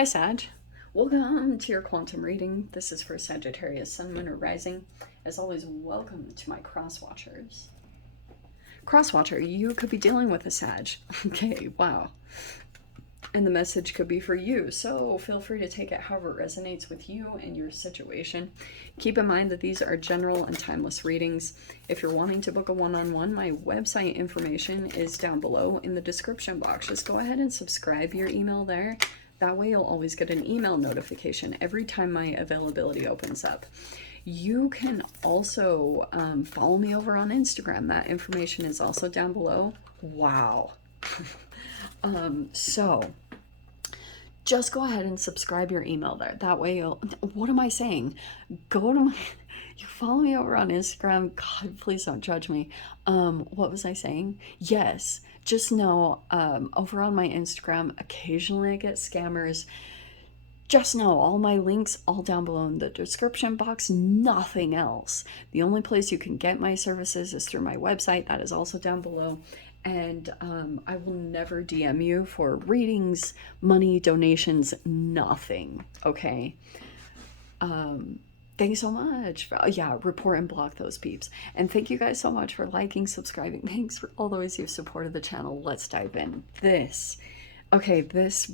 Hi, Sag. Welcome to your quantum reading. This is for Sagittarius, Sun, Moon, or Rising. As always, welcome to my cross watchers. Cross watcher, you could be dealing with a Sag. Okay, wow. And the message could be for you, so feel free to take it however it resonates with you and your situation. Keep in mind that these are general and timeless readings. If you're wanting to book a one-on-one, my website information is down below in the description box. Just go ahead and subscribe your email there. That way you'll always get an email notification every time my availability opens up. You can also follow me over on Instagram. That information is also down below. Wow. So just go ahead and subscribe your email there. That way you'll, what am I saying? Go to my, you follow me over on Instagram. God, please don't judge me. What was I saying? Yes, just know, over on my Instagram, occasionally I get scammers. Just know all my links all down below in the description box, nothing else. The only place you can get my services is through my website. That is also down below. And I will never DM you for readings, money, donations, nothing. Okay. Thanks so much. Yeah, report and block those peeps. And thank you guys so much for liking, subscribing. Thanks for all the ways you've supported the channel. Let's dive in. This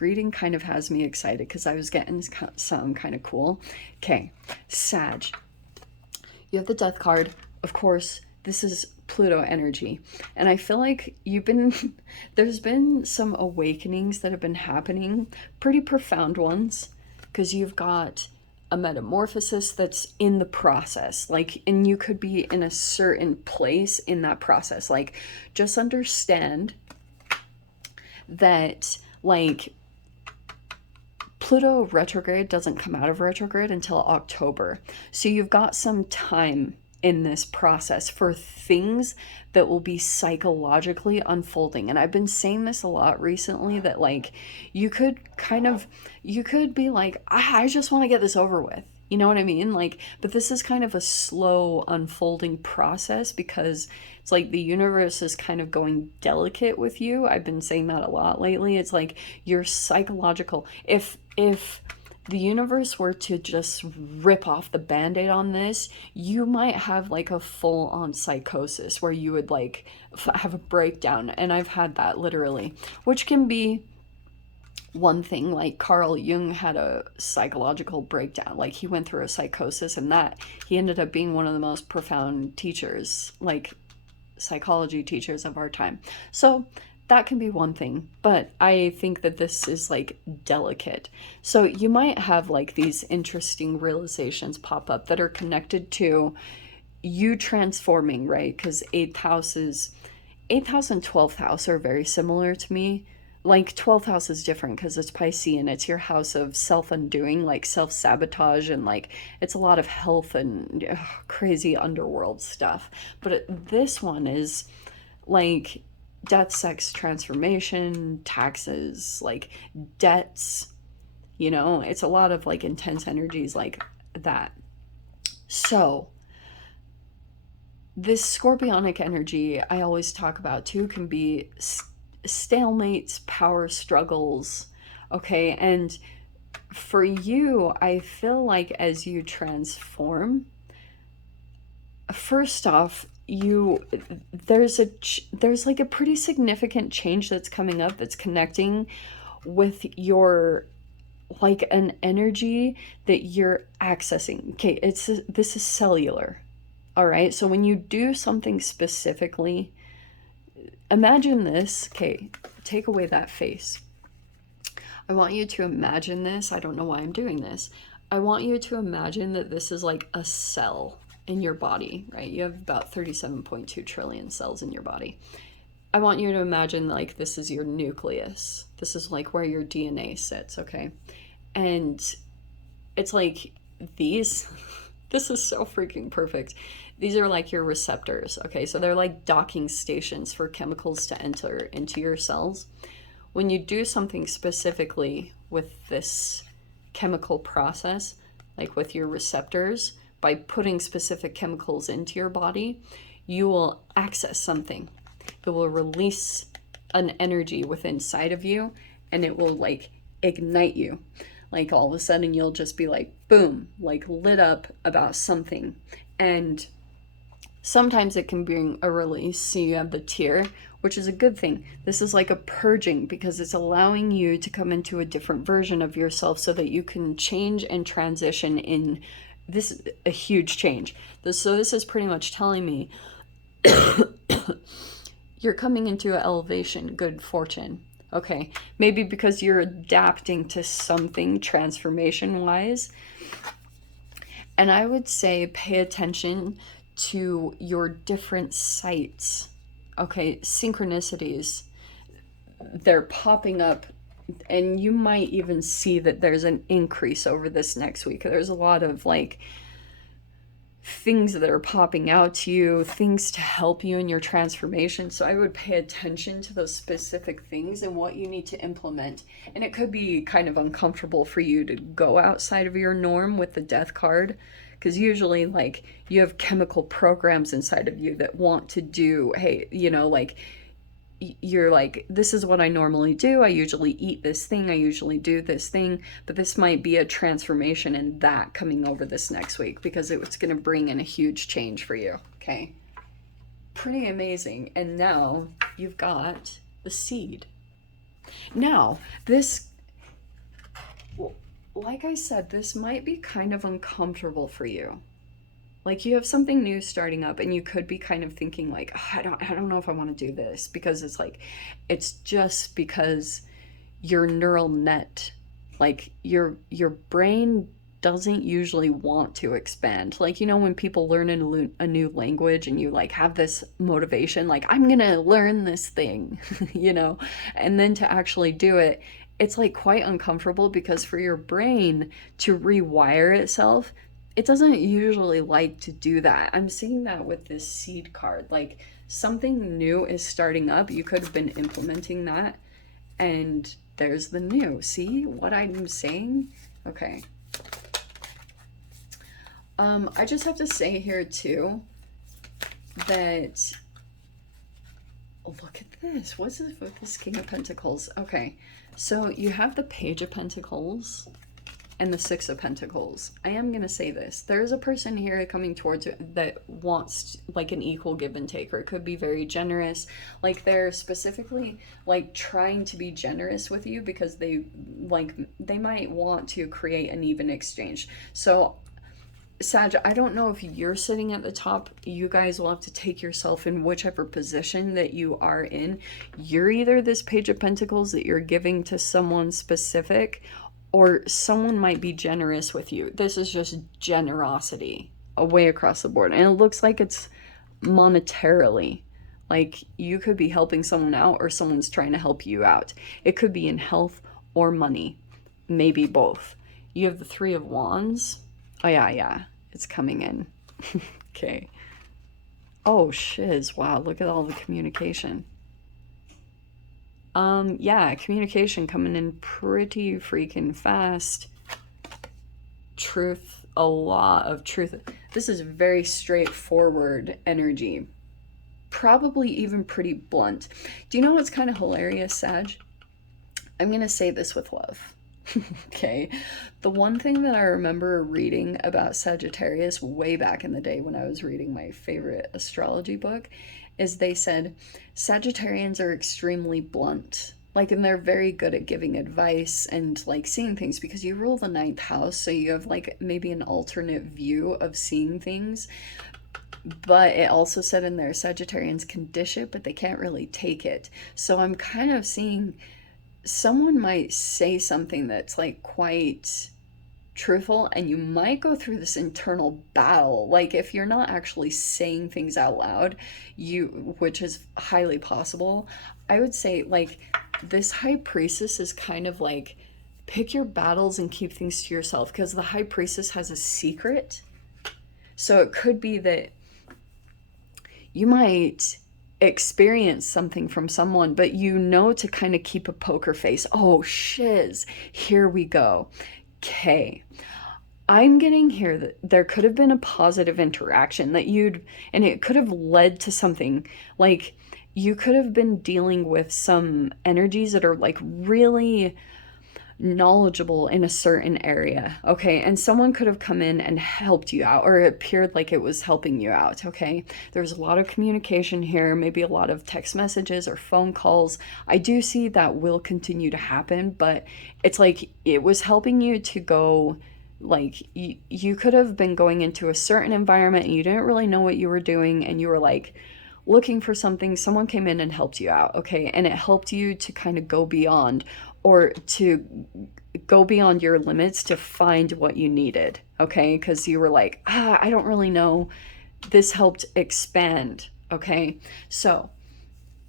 reading kind of has me excited because I was getting some kind of cool. Okay, Sag. You have the Death card. Of course, this is Pluto energy. And I feel like there's been some awakenings that have been happening, pretty profound ones, because you've got a metamorphosis that's in the process, like, and you could be in a certain place in that process. Like, just understand that, like, Pluto retrograde doesn't come out of retrograde until October. So you've got some time in this process for things that will be psychologically unfolding. And I've been saying this a lot recently, that like you could be like, I just want to get this over with. You know what I mean? Like, but this is kind of a slow unfolding process because it's like the universe is kind of going delicate with you. I've been saying that a lot lately. It's like your psychological, if the universe were to just rip off the band-aid on this, you might have like a full-on psychosis where you would like have a breakdown. And I've had that literally, which can be one thing. Like Carl Jung had a psychological breakdown. Like he went through a psychosis, and that he ended up being one of the most profound teachers, like psychology teachers of our time. So that can be one thing, but I think that this is like delicate. So you might have like these interesting realizations pop up that are connected to you transforming, right? Because 8th house and 12th house are very similar to me. Like 12th house is different because it's Piscean. It's your house of self-undoing, like self-sabotage, and like it's a lot of health and crazy underworld stuff. But this one is like death, sex, transformation, taxes, like debts, you know, it's a lot of like intense energies like that. So this scorpionic energy I always talk about too can be stalemates, power struggles. Okay, and for you, I feel like as you transform, first off, there's like a pretty significant change that's coming up that's connecting with your, like, an energy that you're accessing. Okay, this is cellular. All right, so when you do something specifically, imagine this. Okay, take away that face. I want you to imagine this. I don't know why I'm doing this. I want you to imagine that this is like a cell in your body, right? You have about 37.2 trillion cells in your body. I want you to imagine like this is your nucleus. This is like where your DNA sits, okay? And it's like this is so freaking perfect. These are like your receptors, okay? So they're like docking stations for chemicals to enter into your cells. When you do something specifically with this chemical process, like with your receptors, by putting specific chemicals into your body, you will access something. It will release an energy within inside of you, and it will like ignite you. Like all of a sudden you'll just be like, boom, like lit up about something. And sometimes it can bring a release. So you have the tear, which is a good thing. This is like a purging because it's allowing you to come into a different version of yourself so that you can change and transition in. This is a huge change. So this is pretty much telling me you're coming into an elevation, good fortune. Okay, maybe because you're adapting to something transformation wise. And I would say pay attention to your different sites. Okay, synchronicities, they're popping up, and you might even see that there's an increase over this next week. There's a lot of like things that are popping out to you, things to help you in your transformation. So I would pay attention to those specific things and what you need to implement. And it could be kind of uncomfortable for you to go outside of your norm with the death card, because usually like you have chemical programs inside of you that want to do, hey, you know, like you're like, this is what I normally do. I usually eat this thing. I usually do this thing. But this might be a transformation in that coming over this next week, because it's going to bring in a huge change for you. Okay. Pretty amazing. And now you've got the seed. Now, this, like I said, this might be kind of uncomfortable for you. Like you have something new starting up and you could be kind of thinking like, oh, I don't know if I want to do this, because it's like, it's just because your neural net, like your brain doesn't usually want to expand. Like, you know, when people learn a new language and you like have this motivation, like I'm going to learn this thing, you know, and then to actually do it, it's like quite uncomfortable, because for your brain to rewire itself, it doesn't usually like to do that. I'm seeing that with this seed card. Like something new is starting up. You could have been implementing that, and there's the new. See what I'm saying? Okay. I just have to say here too that, look at this. What's this with this King of Pentacles? Okay, so you have the Page of Pentacles and the Six of Pentacles. I am going to say this. There's a person here coming towards you that wants like an equal give and take, or it could be very generous. Like they're specifically like trying to be generous with you because they might want to create an even exchange. So Sag, I don't know if you're sitting at the top. You guys will have to take yourself in whichever position that you are in. You're either this Page of Pentacles that you're giving to someone specific, or someone might be generous with you. This is just generosity away across the board. And it looks like it's monetarily. Like you could be helping someone out, or someone's trying to help you out. It could be in health or money. Maybe both. You have the Three of Wands. Oh, yeah. It's coming in. Okay. Oh, shiz. Wow, look at all the communication. Yeah, communication coming in pretty freaking fast. Truth, a lot of truth. This is very straightforward energy. Probably even pretty blunt. Do you know what's kind of hilarious, Sag? I'm going to say this with love. Okay. The one thing that I remember reading about Sagittarius way back in the day when I was reading my favorite astrology book is they said Sagittarians are extremely blunt. Like, and they're very good at giving advice and like seeing things, because you rule the ninth house, so you have like maybe an alternate view of seeing things. But it also said in there Sagittarians can dish it, but they can't really take it. So I'm kind of seeing someone might say something that's like quite truthful, and you might go through this internal battle. Like if you're not actually saying things out loud, which is highly possible, I would say like this High Priestess is kind of like, pick your battles and keep things to yourself, because the High Priestess has a secret. So it could be that you might experience something from someone, but you know to kind of keep a poker face. Oh, shiz, here we go. Okay. I'm getting here that there could have been a positive interaction and it could have led to something. Like you could have been dealing with some energies that are like really knowledgeable in a certain area, okay? And someone could have come in and helped you out, or it appeared like it was helping you out, okay? There's a lot of communication here, maybe a lot of text messages or phone calls. I do see that will continue to happen, but it's like it was helping you to go, like you could have been going into a certain environment and you didn't really know what you were doing, and you were like looking for something, someone came in and helped you out, okay? And it helped you to kind of go beyond, or to go beyond your limits to find what you needed, okay? Because you were like, I don't really know. This helped expand, okay? So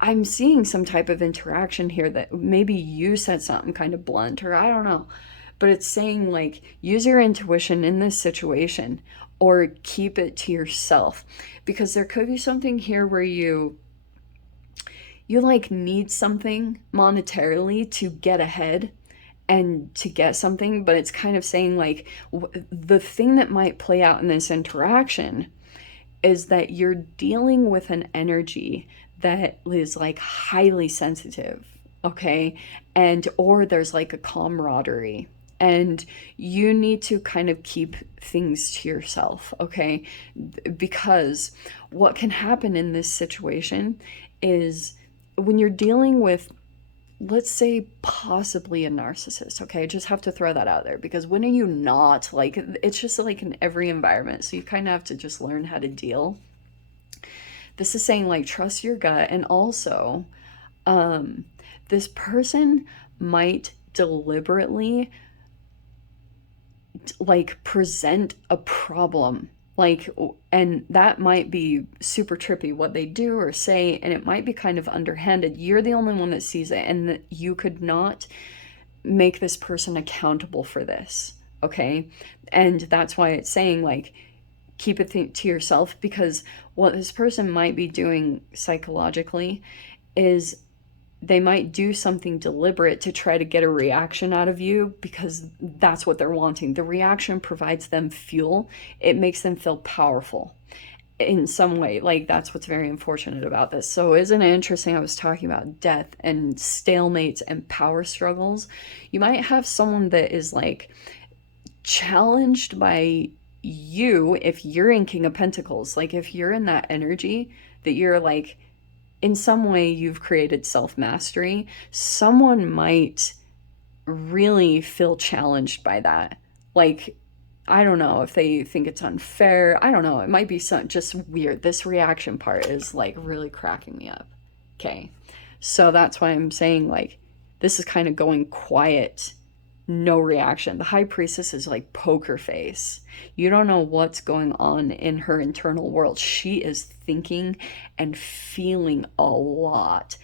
I'm seeing some type of interaction here that maybe you said something kind of blunt, or I don't know, but it's saying like use your intuition in this situation, or keep it to yourself, because there could be something here where you like need something monetarily to get ahead and to get something, but it's kind of saying like the thing that might play out in this interaction is that you're dealing with an energy that is like highly sensitive, okay? And or there's like a camaraderie, and you need to kind of keep things to yourself, okay? Because what can happen in this situation is when you're dealing with, let's say, possibly a narcissist, okay? I just have to throw that out there, because when are you not? Like, it's just like in every environment, so you kind of have to just learn how to deal. This is saying like trust your gut, and also this person might deliberately like present a problem, like, and that might be super trippy what they do or say, and it might be kind of underhanded. You're the only one that sees it, and that you could not make this person accountable for this, okay? And that's why it's saying like keep it to yourself, because what this person might be doing psychologically is they might do something deliberate to try to get a reaction out of you, because that's what they're wanting. The reaction provides them fuel. It makes them feel powerful in some way. Like, that's what's very unfortunate about this. So isn't it interesting? I was talking about death and stalemates and power struggles. You might have someone that is like challenged by you if you're in King of Pentacles. Like, if you're in that energy that you're like, in some way you've created self-mastery, someone might really feel challenged by that. Like, I don't know if they think it's unfair. I don't know. It might be some just weird. This reaction part is like really cracking me up. Okay. So that's why I'm saying like this is kind of going quiet, no reaction. The High Priestess is like poker face. You don't know what's going on in her internal world. She is thinking and feeling a lot,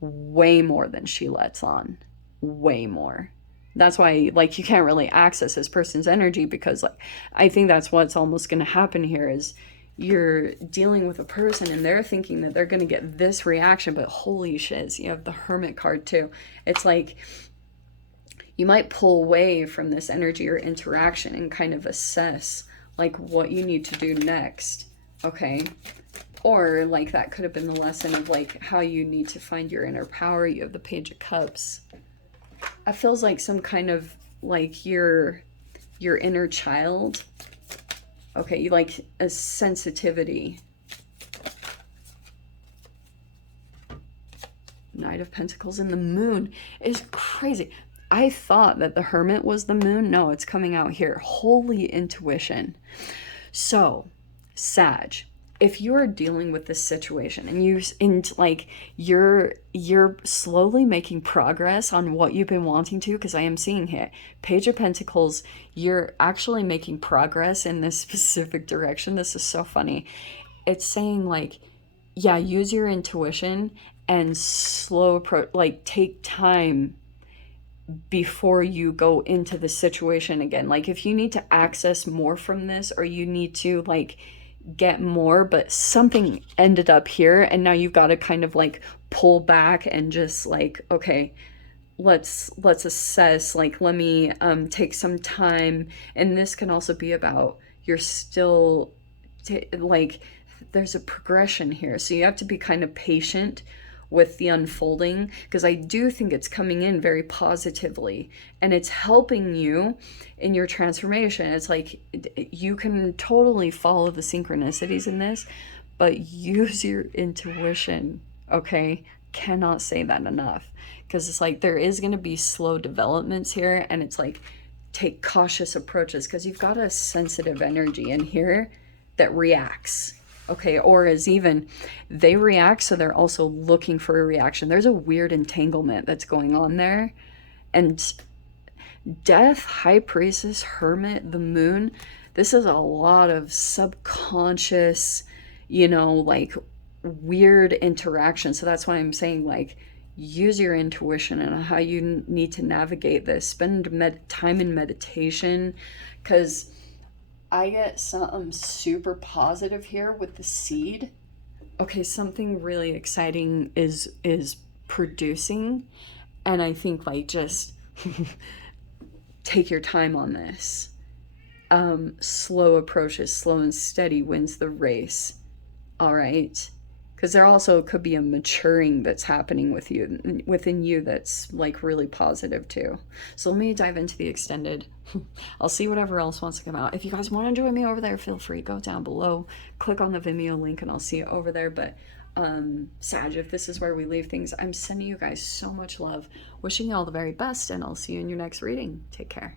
way more than she lets on. Way more. That's why like you can't really access this person's energy, because like I think that's what's almost going to happen here is you're dealing with a person and they're thinking that they're going to get this reaction, but holy shiz, you have the Hermit card too. It's like you might pull away from this energy or interaction and kind of assess like what you need to do next, okay? Or like that could have been the lesson of like how you need to find your inner power. You have the Page of Cups. It feels like some kind of like your inner child. Okay, you like a sensitivity. Knight of Pentacles and the Moon is crazy. I thought that the Hermit was the Moon. No, it's coming out here. Holy intuition. So, Sag, if you're dealing with this situation and you're slowly making progress on what you've been wanting to, because I am seeing here, Page of Pentacles, you're actually making progress in this specific direction. This is so funny. It's saying like, yeah, use your intuition and slow approach, like take time before you go into the situation again. Like if you need to access more from this, or you need to like get more, but something ended up here and now you've got to kind of like pull back and just like, okay, let's assess, like let me take some time. And this can also be about you're still like there's a progression here, so you have to be kind of patient with the unfolding, because I do think it's coming in very positively and it's helping you in your transformation. It's like you can totally follow the synchronicities in this, but use your intuition, okay? Cannot say that enough, because it's like there is going to be slow developments here, and it's like take cautious approaches because you've got a sensitive energy in here that reacts, okay? Or is even they react, so they're also looking for a reaction. There's a weird entanglement that's going on there. And Death, High Priestess, Hermit, the Moon, this is a lot of subconscious, like weird interaction. So that's why I'm saying, like, use your intuition and how you need to navigate this. Spend time in meditation, because I get something super positive here with the seed. Okay, something really exciting is producing, and I think, like, just take your time on this. Slow approaches, slow and steady wins the race. All right, because there also could be a maturing that's happening within you that's like really positive too. So let me dive into the extended. I'll see whatever else wants to come out. If you guys want to join me over there, feel free, go down below, click on the Vimeo link, and I'll see you over there. But Sag, if this is where we leave things, I'm sending you guys so much love, wishing you all the very best, and I'll see you in your next reading. Take care.